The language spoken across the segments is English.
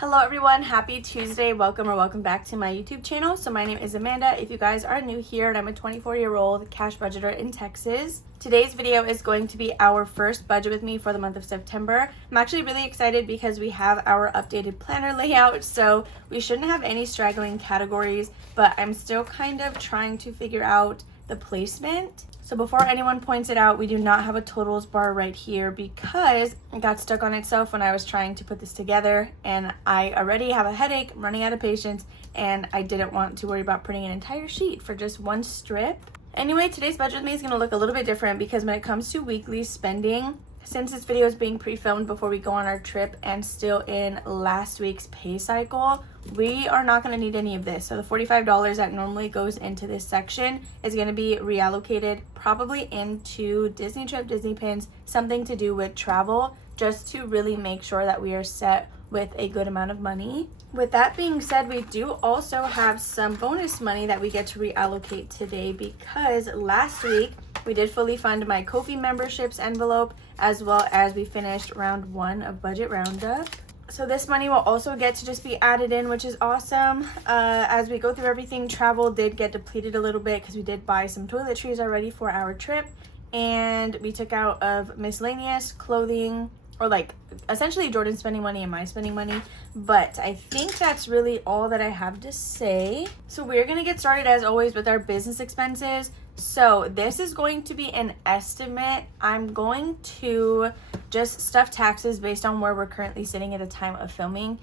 Hello everyone, happy Tuesday. Welcome back to my YouTube channel. So my name is Amanda. If you guys are new here, and I'm a 24-year-old cash budgeter in Texas. Today's video is going to be our first budget with me for the month of September. I'm actually really excited because we have our updated planner layout, so we shouldn't have any straggling categories, but I'm still kind of trying to figure out the placement. So before anyone points it out, we do not have a totals bar right here because it got stuck on itself when I was trying to put this together, and I already have a headache, I'm running out of patience, and I didn't want to worry about printing an entire sheet for just one strip. Anyway, today's budget with me is going to look a little bit different because when it comes to weekly spending, since this video is being pre-filmed before we go on our trip and still in last week's pay cycle, we are not going to need any of this. So the $45 that normally goes into this section is going to be reallocated probably into Disney trip, Disney pins, something to do with travel, just to really make sure that we are set with a good amount of money. With that being said, we do also have some bonus money that we get to reallocate today because last week we did fully fund my Ko-fi memberships envelope, as well as we finished round 1 of Budget Roundup. So this money will also get to just be added in, which is awesome. As we go through everything, travel did get depleted a little bit because we did buy some toiletries already for our trip, and we took out of miscellaneous clothing, or like essentially Jordan's spending money and my spending money. But I think that's really all that I have to say. So we're gonna get started as always with our business expenses. So this is going to be an estimate. I'm going to just stuff taxes based on where we're currently sitting at the time of filming.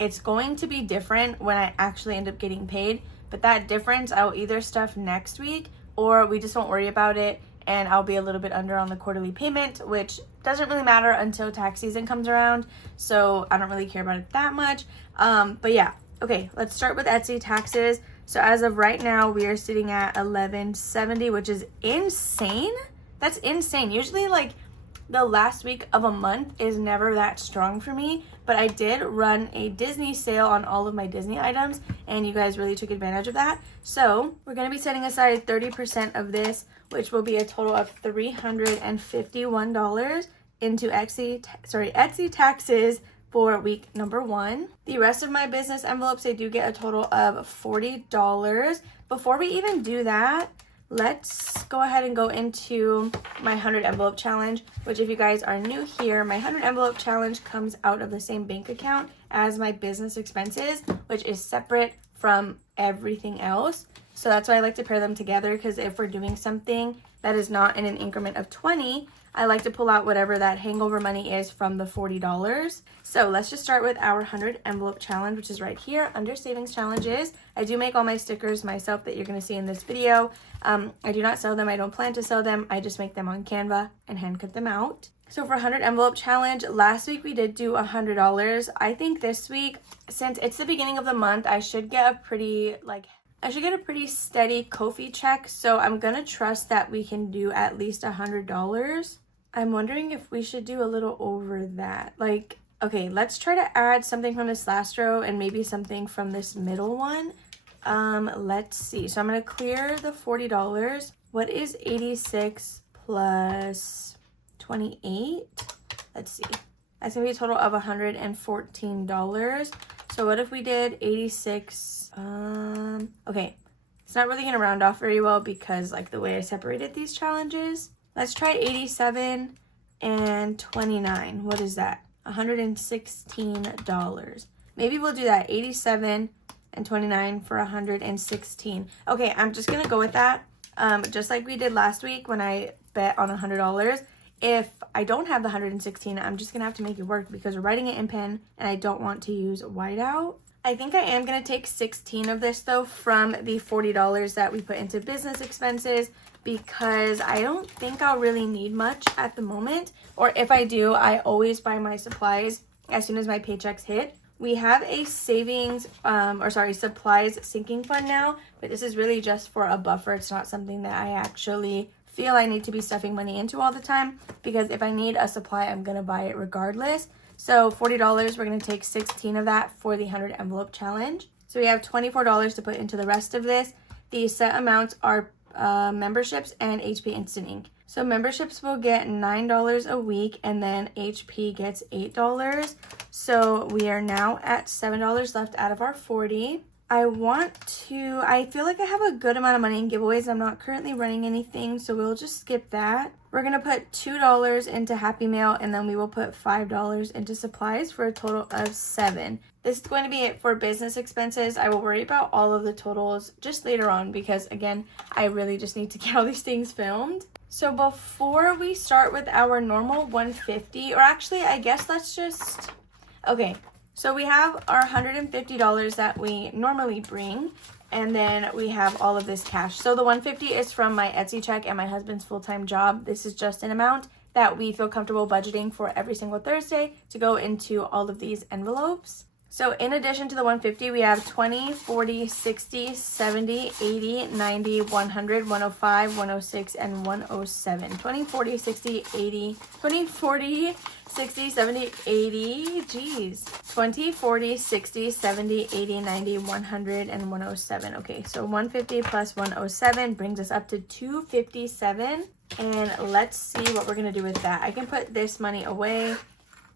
It's going to be different when I actually end up getting paid, but that difference I'll either stuff next week or we just won't worry about it and I'll be a little bit under on the quarterly payment, which doesn't really matter until tax season comes around, so I don't really care about it that much. But yeah, okay, let's start with Etsy taxes. So as of right now, we are sitting at $11.70, which is insane. That's insane. Usually like the last week of a month is never that strong for me, but I did run a Disney sale on all of my Disney items and you guys really took advantage of that. So we're going to be setting aside 30% of this, which will be a total of $351 into Etsy taxes for week number 1. The rest of my business envelopes, they do get a total of $40. Before we even do that, let's go ahead and go into my 100 envelope challenge, which if you guys are new here, my 100 envelope challenge comes out of the same bank account as my business expenses, which is separate from everything else. So that's why I like to pair them together, because if we're doing something that is not in an increment of 20, I like to pull out whatever that hangover money is from the $40. So let's just start with our 100 envelope challenge, which is right here under savings challenges. I do make all my stickers myself that you're going to see in this video. I do not sell them. I don't plan to sell them. I just make them on Canva and hand cut them out. So for 100 envelope challenge, last week we did do $100. I think this week, since it's the beginning of the month, I should get a pretty steady Ko-fi check. So I'm going to trust that we can do at least $100. I'm wondering if we should do a little over that. Like, okay, let's try to add something from this last row and maybe something from this middle one. Let's see. So I'm going to clear the $40. What is 86 plus 28? Let's see. That's going to be a total of $114. So what if we did 86? Okay. It's not really going to round off very well because like the way I separated these challenges. Let's try 87 and 29. What is that? $116. Maybe we'll do that. 87 and 29 for 116. Okay, I'm just going to go with that. Just like we did last week when I bet on $100. If I don't have the 116, I'm just going to have to make it work because we're writing it in pen and I don't want to use whiteout. I think I am going to take 16 of this though from the $40 that we put into business expenses, because I don't think I'll really need much at the moment. Or if I do, I always buy my supplies as soon as my paychecks hit. We have a supplies sinking fund now, but this is really just for a buffer. It's not something that I actually feel I need to be stuffing money into all the time, because if I need a supply, I'm going to buy it regardless. So $40, we're going to take 16 of that for the 100 envelope challenge. So we have $24 to put into the rest of this. The set amounts are memberships and HP Instant Ink. So memberships will get $9 a week, and then HP gets $8. So we are now at $7 left out of our 40. I feel like I have a good amount of money in giveaways. I'm not currently running anything, so we'll just skip that. We're gonna put $2 into Happy Meal, and then we will put $5 into supplies for a total of $7. This is going to be it for business expenses. I will worry about all of the totals just later on because, again, I really just need to get all these things filmed. So before we start with our normal 150, or actually, I guess let's just, okay. So we have our $150 that we normally bring, and then we have all of this cash. So the $150 is from my Etsy check and my husband's full-time job. This is just an amount that we feel comfortable budgeting for every single Thursday to go into all of these envelopes. So in addition to the 150, we have 20, 40, 60, 70, 80, 90, 100, 105, 106, and 107. 20, 40, 60, 80, 20, 40, 60, 70, 80, geez. 20, 40, 60, 70, 80, 90, 100, and 107. Okay, so 150 plus 107 brings us up to 257. And let's see what we're going to do with that. I can put this money away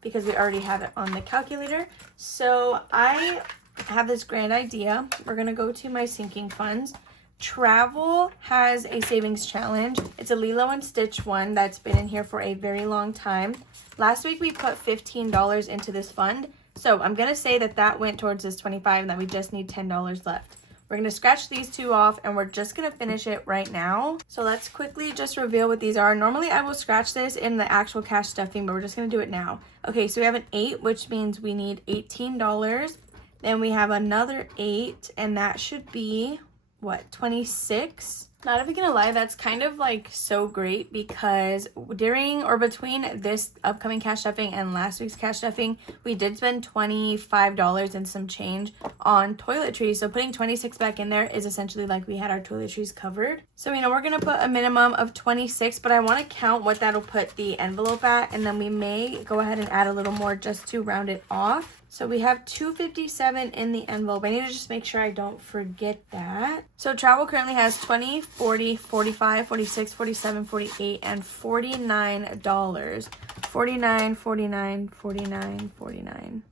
because we already have it on the calculator. So I have this grand idea. We're gonna go to my sinking funds. Travel has a savings challenge. It's a Lilo and Stitch one that's been in here for a very long time. Last week we put $15 into this fund. So I'm gonna say that that went towards this 25 and that we just need $10 left. We're going to scratch these two off and we're just going to finish it right now. So let's quickly just reveal what these are. Normally I will scratch this in the actual cash stuffing, but we're just going to do it now. Okay, so we have an 8, which means we need $18. Then we have another 8, and that should be, what, 26? Not even gonna lie, that's kind of like so great because during or between this upcoming cash stuffing and last week's cash stuffing, we did spend $25 and some change on toiletries. So putting 26 back in there is essentially like we had our toiletries covered. So, we're gonna put a minimum of 26, but I wanna count what that'll put the envelope at, and then we may go ahead and add a little more just to round it off. So we have 257 in the envelope. I need to just make sure I don't forget that. So travel currently has 20, 40, 45, 46, 47, 48, and $49. 49, 49, 49, 49.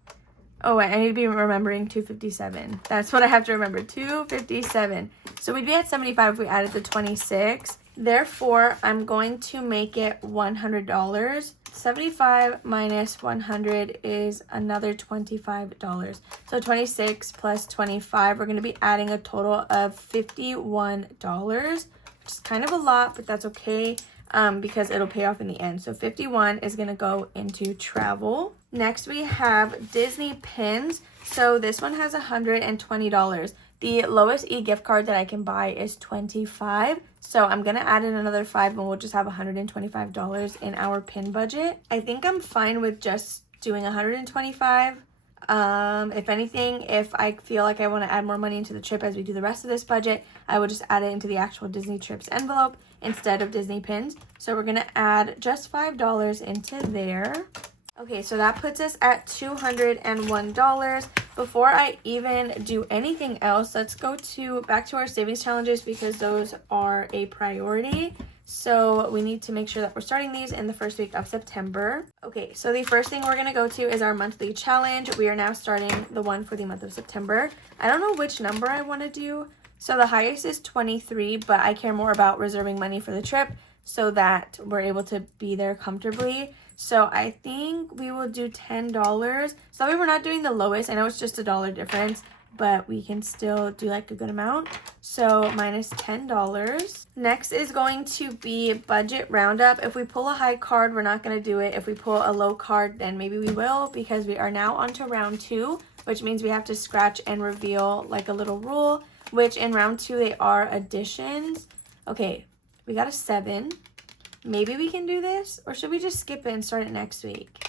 Oh, wait, I need to be remembering 257. That's what I have to remember, 257. So we'd be at 75 if we added the 26. Therefore, I'm going to make it $100. 75 minus 100 is another $25. So 26 plus 25, we're going to be adding a total of $51, which is kind of a lot, but that's okay because it'll pay off in the end. So 51 is going to go into travel. Next, we have Disney pins. So this one has $120. The lowest e-gift card that I can buy is $25. So I'm going to add in another 5 and we'll just have $125 in our pin budget. I think I'm fine with just doing $125. If anything, if I feel like I want to add more money into the trip as we do the rest of this budget, I will just add it into the actual Disney trips envelope instead of Disney pins. So we're going to add just $5 into there. Okay, so that puts us at $201. Before I even do anything else, let's go back to our savings challenges because those are a priority. So we need to make sure that we're starting these in the first week of September. Okay, so the first thing we're going to go to is our monthly challenge. We are now starting the one for the month of September. I don't know which number I want to do. So the highest is 23, but I care more about reserving money for the trip so that we're able to be there comfortably. So I think we will do $10. So that way we're not doing the lowest. I know it's just $1 difference, but we can still do like a good amount. So minus $10. Next is going to be budget roundup. If we pull a high card, we're not going to do it. If we pull a low card, then maybe we will because we are now on to round 2, which means we have to scratch and reveal like a little rule, which in round 2, they are additions. Okay, we got a 7. Maybe we can do this, or should we just skip it and start it next week?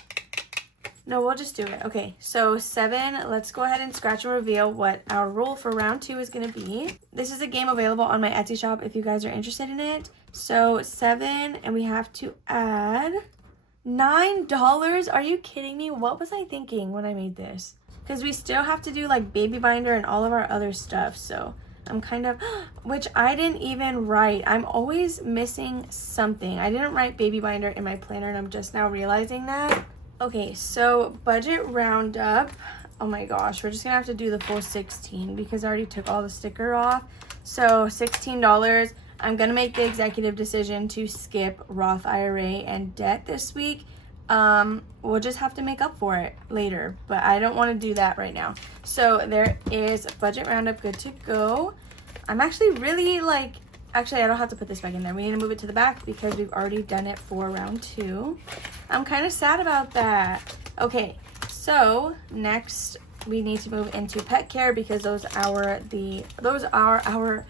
No, we'll just do it. Okay, so 7, let's go ahead and scratch and reveal what our rule for round 2 is going to be. This is a game available on my Etsy shop if you guys are interested in it. So 7, and we have to add $9. Are you kidding me? What was I thinking when I made this? Because we still have to do like baby binder and all of our other stuff, so I'm kind of, which I didn't even write. I'm always missing something. I didn't write baby binder in my planner and I'm just now realizing that. Okay, so budget roundup. Oh my gosh, we're just gonna have to do the full 16 because I already took all the sticker off. So $16. I'm gonna make the executive decision to skip Roth IRA and debt this week. We'll just have to make up for it later, but I don't want to do that right now. So there is budget roundup good to go. I'm actually really actually I don't have to put this back in there. We need to move it to the back because we've already done it for round 2. I'm kind of sad about that. Okay, so next we need to move into pet care because those are our,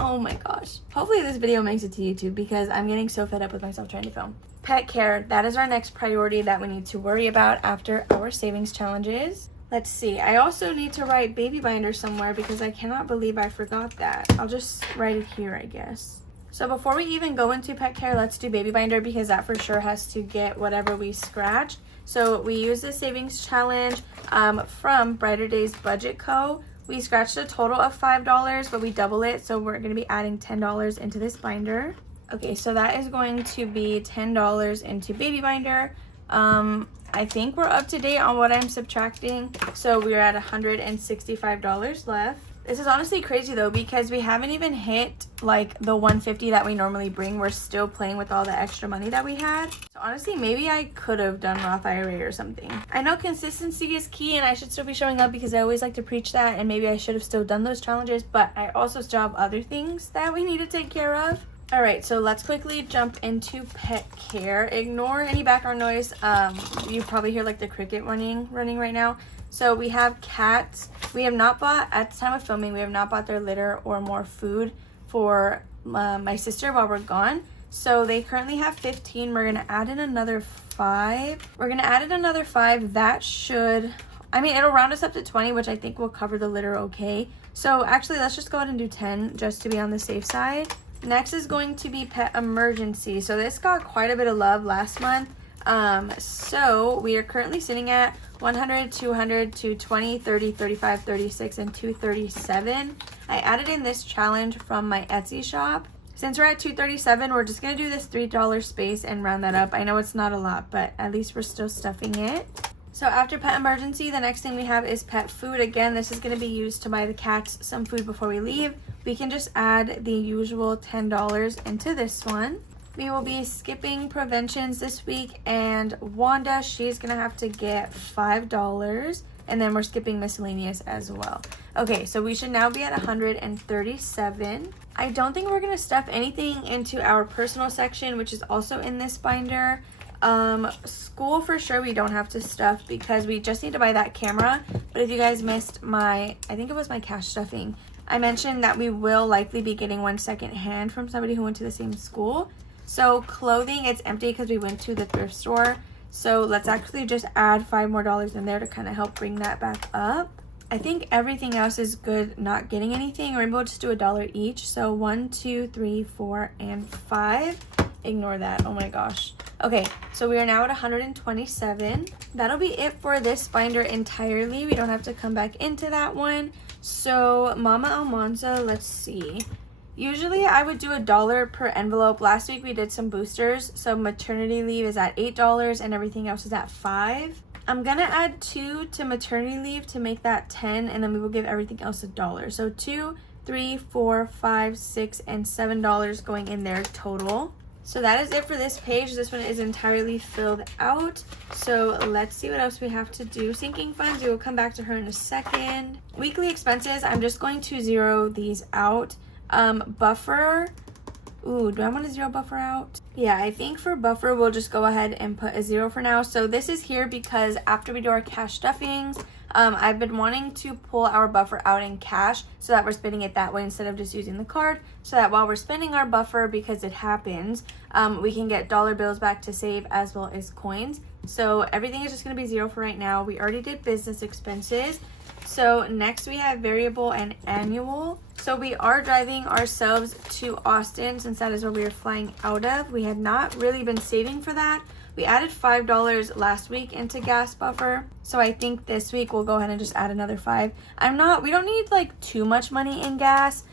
oh my gosh. Hopefully this video makes it to YouTube because I'm getting so fed up with myself trying to film. Pet care, that is our next priority that we need to worry about after our savings challenges. Let's see, I also need to write baby binder somewhere because I cannot believe I forgot that. I'll just write it here, I guess. So before we even go into pet care, let's do baby binder because that for sure has to get whatever we scratch. So we use the savings challenge from Brighter Days Budget Co. We scratched a total of $5, but we double it, so we're going to be adding $10 into this binder. Okay, so that is going to be $10 into baby binder. I think we're up to date on what I'm subtracting, so we're at $165 left. This is honestly crazy though because we haven't even hit like the $150 that we normally bring. We're still playing with all the extra money that we had. So honestly, maybe I could have done Roth IRA or something. I know consistency is key and I should still be showing up because I always like to preach that, and maybe I should have still done those challenges, but I also still have other things that we need to take care of. All right, so let's quickly jump into pet care. Ignore any background noise. You probably hear like the cricket running right now. So we have cats. We have not bought, at the time of filming, we have not bought their litter or more food for my sister while we're gone. So they currently have 15. We're gonna add in another 5. We're gonna add in another 5. That should, I mean, it'll round us up to 20, which I think will cover the litter okay. So actually, let's just go ahead and do 10 just to be on the safe side. Next is going to be pet emergency. So this got quite a bit of love last month. So we are currently sitting at 100, 200, 220, 30, 35, 36, and 237. I added in this challenge from my Etsy shop. Since we're at 237, we're just going to do this $3 space and round that up. I know it's not a lot, but at least we're still stuffing it. So after pet emergency, the next thing we have is pet food. Again, this is going to be used to buy the cats some food before we leave. We can just add the usual $10 into this one. We will be skipping preventions this week, and Wanda, she's going to have to get $5, and then we're skipping miscellaneous as well. Okay, so we should now be at 137. I don't think we're going to stuff anything into our personal section, which is also in this binder. School for sure we don't have to stuff because we just need to buy that camera. But if you guys missed I think it was my cash stuffing, I mentioned that we will likely be getting one second hand from somebody who went to the same school. So clothing, it's empty because we went to the thrift store. So let's actually just add $5 more in there to kind of help bring that back up. I think everything else is good, not getting anything, or maybe we'll just do $1 each. So 1, 2, 3, 4, and 5. Ignore that, oh my gosh. Okay, so we are now at 127. That'll be it for this binder entirely. We don't have to come back into that one. So Mama Almanza, let's see. Usually I would do $1 per envelope. Last week we did some boosters. So maternity leave is at $8 and everything else is at $5. I'm gonna add 2 to maternity leave to make that 10, and then we will give everything else $1. So 2, 3, 4, 5, 6, and $7 going in there total. So that is it for this page. This one is entirely filled out. So let's see what else we have to do. Sinking funds, we will come back to her in a second. Weekly expenses, I'm just going to zero these out. Buffer, ooh, do I want to zero buffer out? Yeah, I think for buffer, we'll just go ahead and put a 0 for now. So this is here because after we do our cash stuffings, I've been wanting to pull our buffer out in cash so that we're spending it that way instead of just using the card, so that while we're spending our buffer, because it happens, we can get dollar bills back to save as well as coins. So everything is just going to be 0 for right now. We already did business expenses. So next we have variable and annual. So we are driving ourselves to Austin since that is where we are flying out of. We had not really been saving for that. We added $5 last week into gas buffer. So I think this week we'll go ahead and just add another 5. We don't need like too much money in gas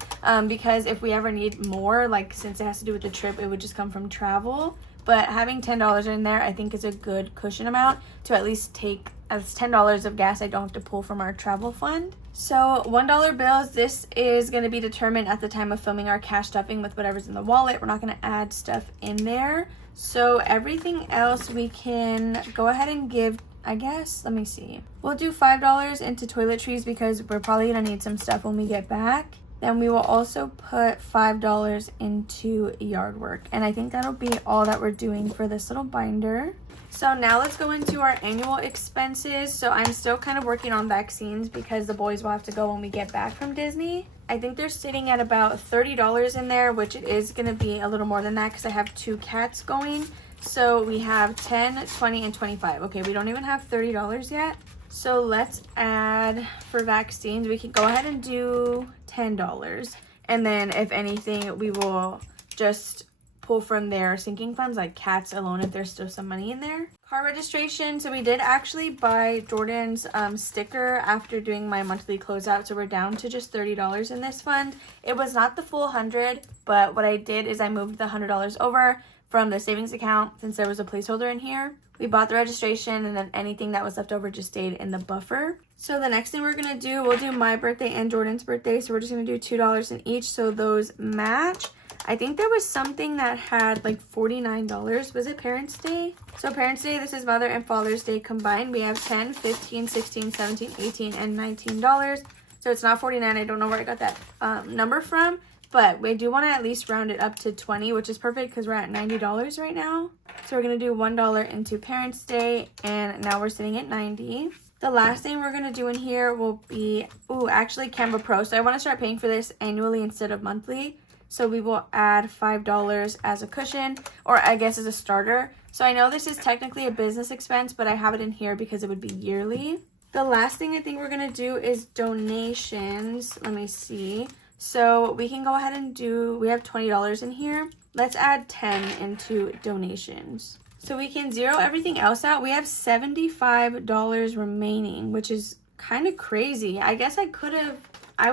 because if we ever need more, like since it has to do with the trip, it would just come from travel. but having $10 in there I think is a good cushion amount to at least take as $10 of gas I don't have to pull from our travel fund. So $1 bills, this is going to be determined at the time of filming our cash stuffing with whatever's in the wallet. We're not going to add stuff in there. So everything else we can go ahead and give, I guess, let me see. We'll do $5 into toiletries because we're probably going to need some stuff when we get back. Then we will also put $5 into yard work. And I think that'll be all that we're doing for this little binder. So now let's go into our annual expenses. So I'm still kind of working on vaccines because the boys will have to go when we get back from Disney. I think they're sitting at about $30 in there, which it is going to be a little more than that because I have 2 cats going. So we have 10, 20, and 25. Okay, we don't even have $30 yet. So let's add for vaccines. We can go ahead and do $10. And then if anything, we will just pull from their sinking funds, like cats alone, if there's still some money in there. Car registration. So we did actually buy Jordan's sticker after doing my monthly closeout. So we're down to just $30 in this fund. It was not the full 100, but what I did is I moved the $100 over from the savings account since there was a placeholder in here. We bought the registration and then anything that was left over just stayed in the buffer. So the next thing we're going to do, we'll do my birthday and Jordan's birthday. So we're just going to do $2 in each so those match. I think there was something that had like $49. Was it Parents' Day? So Parents' Day, this is Mother and Father's Day combined. We have $10, $15, $16, $17, $18, and $19. So it's not 49. I don't know where I got that number from. But we do want to at least round it up to 20, which is perfect because we're at $90 right now. So we're going to do $1 into Parents' Day, and now we're sitting at 90. The last thing we're going to do in here will be, actually Canva Pro. So I want to start paying for this annually instead of monthly. So we will add $5 as a cushion, or I guess as a starter. So I know this is technically a business expense, but I have it in here because it would be yearly. The last thing I think we're going to do is donations. Let me see. So we can go ahead and do, we have $20 in here. Let's add 10 into donations. So we can zero everything else out. We have $75 remaining, which is kind of crazy. I guess I could have, I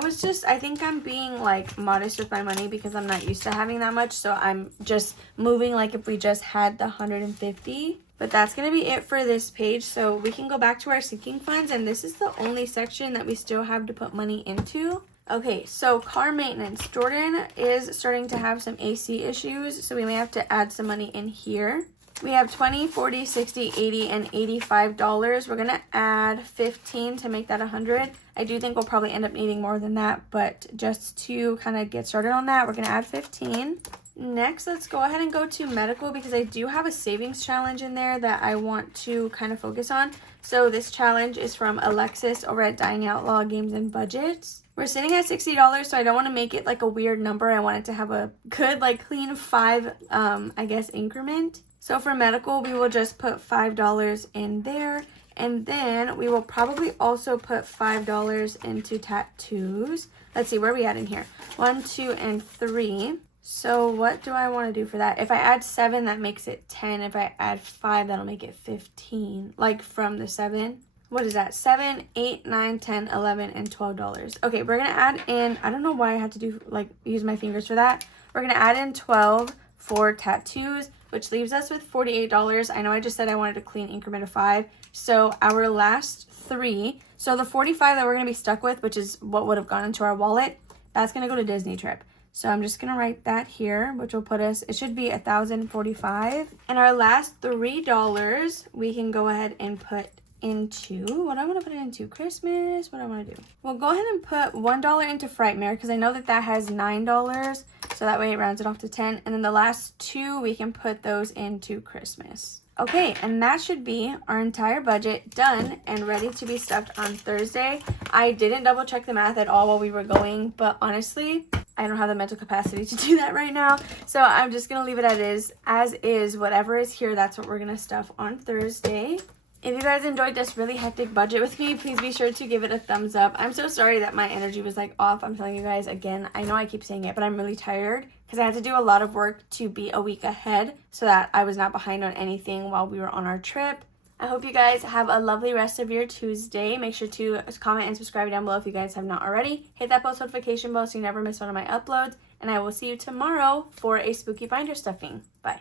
think I'm being like modest with my money because I'm not used to having that much. So I'm just moving like if we just had the 150. But that's going to be it for this page. So we can go back to our sinking funds. And this is the only section that we still have to put money into. Okay, so car maintenance. Jordan is starting to have some AC issues, so we may have to add some money in here. We have $20, $40, $60, $80, and $85. We're going to add 15 to make that 100. I do think we'll probably end up needing more than that, but just to kind of get started on that, we're going to add 15. Next, let's go ahead and go to medical because I do have a savings challenge in there that I want to kind of focus on. So this challenge is from Alexis over at Dying Outlaw Games and Budgets. We're sitting at $60, so I don't want to make it like a weird number. I want it to have a good, like clean 5, I guess, increment. So for medical, we will just put $5 in there. And then we will probably also put $5 into tattoos. Let's see, where are we at in here? 1, 2, and 3. So what do I want to do for that? If I add 7, that makes it 10. If I add 5, that'll make it 15. Like from the 7. What is that? 7, 8, 9, 10, 11, and $12. Okay, we're going to add in, I don't know why I had to do, like, use my fingers for that. We're going to add in 12 for tattoos, which leaves us with $48. I know I just said I wanted a clean increment of 5. So our last 3, so the 45 that we're going to be stuck with, which is what would have gone into our wallet, that's going to go to Disney trip. So I'm just going to write that here, which will put us, it should be $1,045. And our last $3, we can go ahead and put into, what I want to put it into, Christmas, what I want to do. We'll go ahead and put $1 into Frightmare because I know that that has $9, so that way it rounds it off to 10. And then the last 2, we can put those into Christmas. Okay, and that should be our entire budget done and ready to be stuffed on Thursday. I didn't double check the math at all while we were going, but honestly, I don't have the mental capacity to do that right now. So I'm just going to leave it as is. Whatever is here, that's what we're going to stuff on Thursday. If you guys enjoyed this really hectic budget with me, please be sure to give it a thumbs up. I'm so sorry that my energy was like off. I'm telling you guys again, I know I keep saying it, but I'm really tired because I had to do a lot of work to be a week ahead so that I was not behind on anything while we were on our trip. I hope you guys have a lovely rest of your Tuesday. Make sure to comment and subscribe down below if you guys have not already. Hit that post notification bell so you never miss one of my uploads. And I will see you tomorrow for a spooky binder stuffing. Bye.